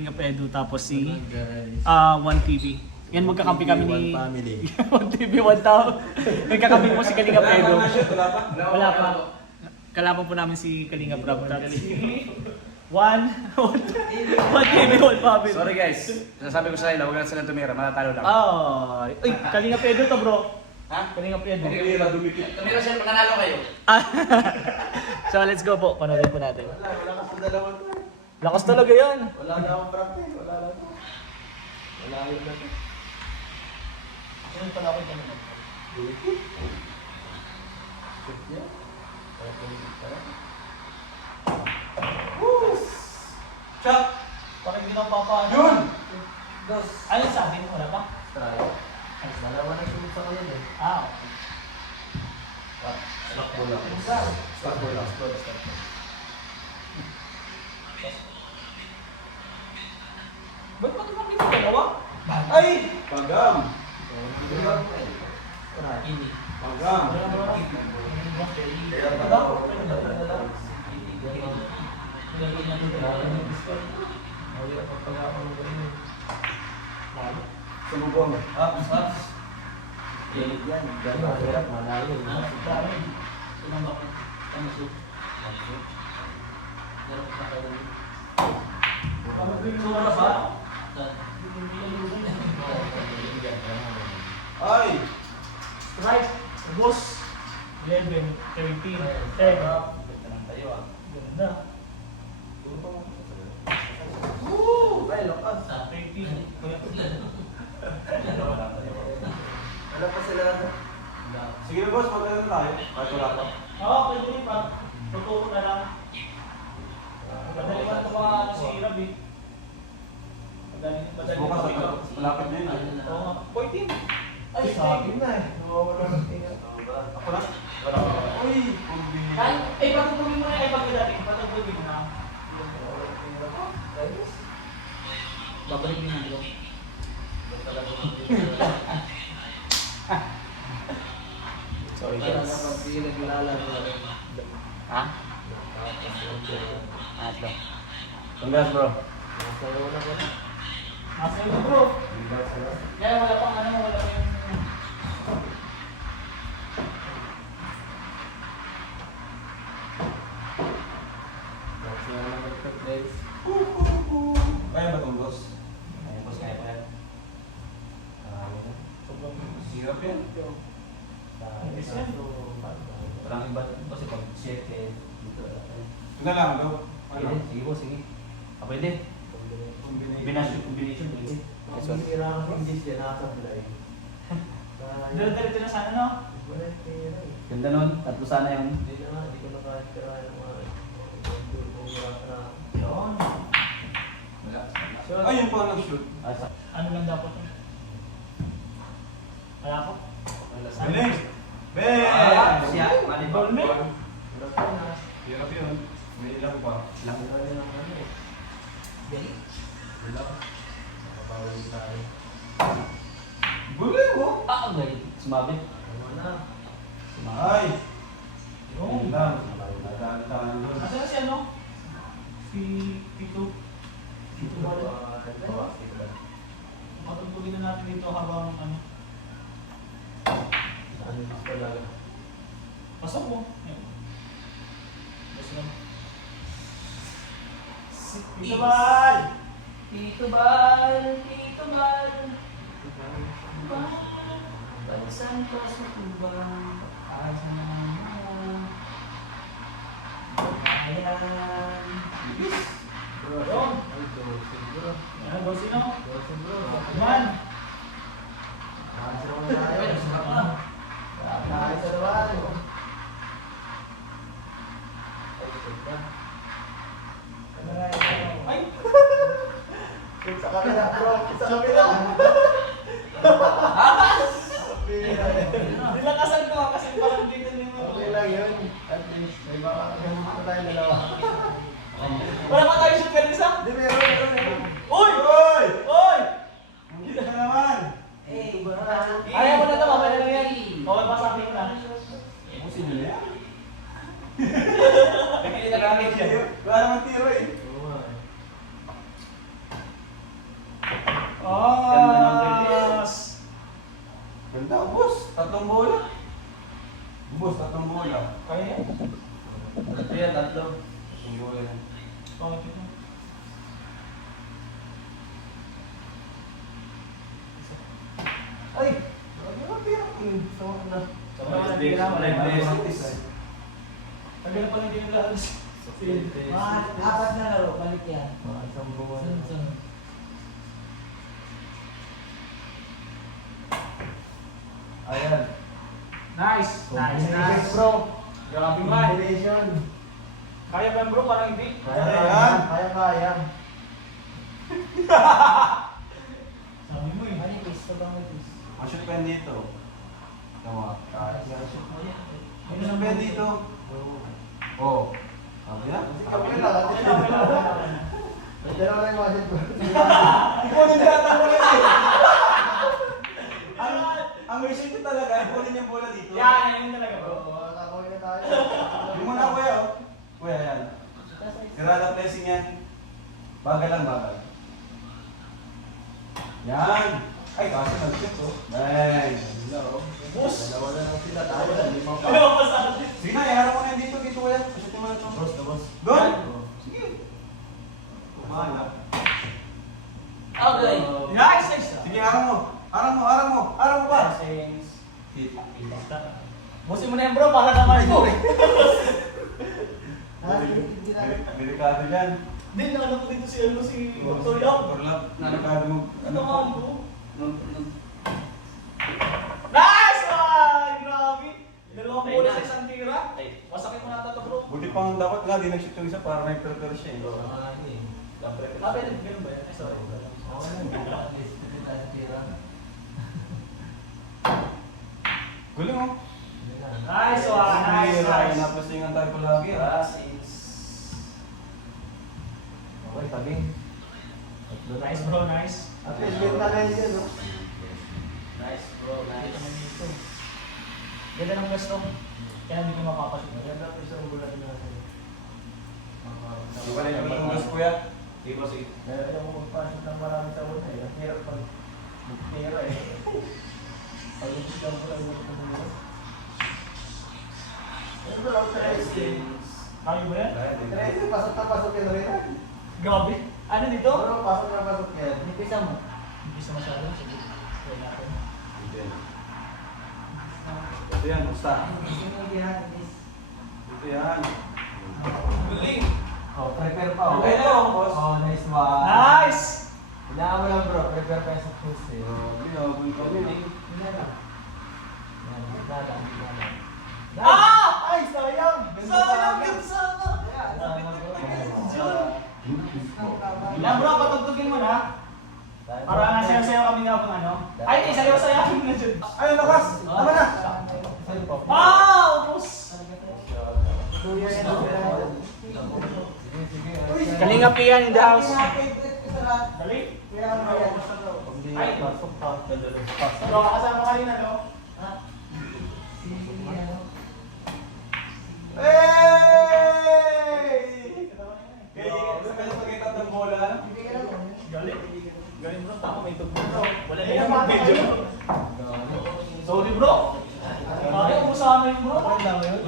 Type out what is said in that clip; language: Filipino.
Kalinga Edu, tapos si One TV. Yan, magkakampi kami ni... One family. One TV, One Tao. Magkakampi po si Kalinga Edu. Wala pa. Kalaban po namin si Kalinga Prab. One TV, One family. Sorry guys, sasabi ko sa inyo, huwag na sila tumira, matatalo lang. Uy, Kalinga Edu to bro. Ha? Kalinga Edu. Tumira sila, mananalo kayo. So let's go po, panoodin po natin. Wala ka sa dalawang to. Lakas talaga yan. Wala na akong practice. Wala na to. Wala yun na to. Yan pala ako yung ganun. Chuck! Bakit hindi na papaano? Yun! Ano sa akin? Wala pa? Dalawa na sunod sa kanya eh. Okay. Stop mo lang. Stop mo lang. Ba't pa tumang dito dalawa? Ay! Pagam! Pagam! Sumubong. Ups. Yan. Gano'n. Hirap. Malayo. Ay! Right. Boss. 11, 13, 10. Ganda. Ay, lakas. 13. Wala pa sila. Sige na boss, magkano tayo? Kahit wala pa. Oo, pwede rin pa. Tuturo na lang. Madaliman ito pa si Rabi. Bukas ako. Malapit na yun. Oo nga. 14. Ay, sa akin na eh. Nawawala ng tinga. Ako na? Uy! Patutugin mo na yung ibang dating. Patutugin mo na. Babalik din ang ilo. Sorry guys. Ha? Atlo. Congrats bro. Nasa ilo bro. Kaya wala pang wala pang Kaya ba itong boss? Ayun boss, kaya pa yan. Sobrang hirap yan. Parang iba kasi pag share kayo dito. Ito na lang daw. Ano? Sige boss, sige. Pwede. Combination pwede. Ang hira ng English yan, nakasablay. Dito na sana no? Ganda nun, tatlo sana yung... Hindi ko nakakira ng mga Yun. ay, yung pa nag-shoot. Ano lang dapat? Wala ko? Bilis! Ben! Siya, malibol mo. Hirap yun. May ilang pa. Lang. Wala. Nakapawin tayo. Buli mo! Ang galing. Sumabit. Ay! Yung. Yun lang. Nadaan-daan yun. Asa si ano? Si Tito. Tito Bala. Patutugin na natin dito habang ano. Pasok mo. Pasok mo. Tito Bal! Tito Bal, Tito Bal, Pagsan ka sa tubang, asa na mga bayan. Yun. Ano ba sino? Man! Ay! Sa kabila, bro. Sa kabila. Nilakasan ko kasi parang dito na yung... Okay lang yun. At least, may baka gamit tayo dalawa. Wala pa tayo shoot ka rin sa? Di meron. Uy! Uy! Uy! Hindi ka naman. Ayaw mo na ito, mamaya na lang yan. Okay, pasabi ko na. Kung sino na yan? Hindi na gamit yan. Wala naman tiro eh. Sobrang nagkira, wala yung mga. Tagal na pala hindi naglalabas. Mga apat na laro, balik yan. Mga isang buwan. Sunod-sunod. Ayan. Nice! Nice, nice. bro. Grabe man. Combination. Kaya ba bro? Parang hindi. Kaya. Sabi mo eh. Manipis, sobrang manipis. Mashoot pa yan dito. Tama. Shoot mo yan. Mashoot pa yan dito. Oh. Sabi na? Kami na lang. Pero lang yung budget ko. Ipunin yata mo yan eh. Ang mission ko talaga, ipunin yung bola dito. Yan, yun talaga bro. Nakakawin na tayo. Yung muna kuya oh. Kuya yan. Sirada pressing yan. Bagal lang, bagal. Yan. Ay, kasi nag-shoot oh. Nice. Boss! Dalawa na lang sila tayo. Lima pa. Ano pa sa atin? Sige na, iharap mo na yan dito, kuya. Pashoot mo na ito. Boss. Doon! Sige. Kumana. Okay. Nice! Nice! Sige, harap mo. Harap mo ba? Blessings. Hit. Busin mo na yan bro, para naman ito. Delikado yan. Hindi, nakala ko dito si Dr. Yap. Turlap. Delikado mo. Ano ka bro? Nice! Ay, grabe! Dalawang bola sa isang tira. Masakit mo na ito bro. Buti pa nga dapat nga, di nag-shoot yung isa para may prepare siya eh. Ah, pwede, ganun ba yan? Ay, sorry. Guling mo. Nice one! Nice, nice! Napasingan tayo palagi ah. Okay, tabi. Nice bro, nice. At least, win na lang yun, no? Nice bro, nice. Ganda ng pwesto. Kaya hindi ko mapapasok. Maganda po isang bulan na sa'yo. Di ba rin yung tugas kuya? Di ba sige? Kaya ayaw mo magpasok ng marami sa una eh. Ang hirap pag magtira eh. Pag nagsigang ko lang yung mga ano ba lang sa Kaya ba yan? Trece, pasok na pasok yan rin. Grabe. Ano dito? Pero pasok na pasok yan. Nipisa mo. Hindi sa masyado. Sige. Try natin. Ito yan, basta. Hindi yan. Ito yan. Galing! Oh, prepare pa. Oh, Okay na ako, boss. Oh, nice one. Nice! Kailangan mo lang bro, prepare pa yung sa push eh. Grabe, kami eh. Yan, lang. Ah! Ay, sayang! Sayang yung sana! Sayang bro. Yan bro, patugtugin mo na. Para nga sayo-sayo kami nga kung ano. Ay, sayo-sayo kami na dyan. Ay, lakas! Tama na! Sa'yo pa. Wow! Boss! Kuya yan. Sige. Kalinga Pian in the house. Dali. Ay, pasok pa. Bro, kasama kanina, no? Hey! Kaya sa kanya pagkita ng bola. Galing. Galing bro, ako may tugtog bro. Wala na yung video. Sorry bro. Ayaw mo sa amin bro. Okay lang yun.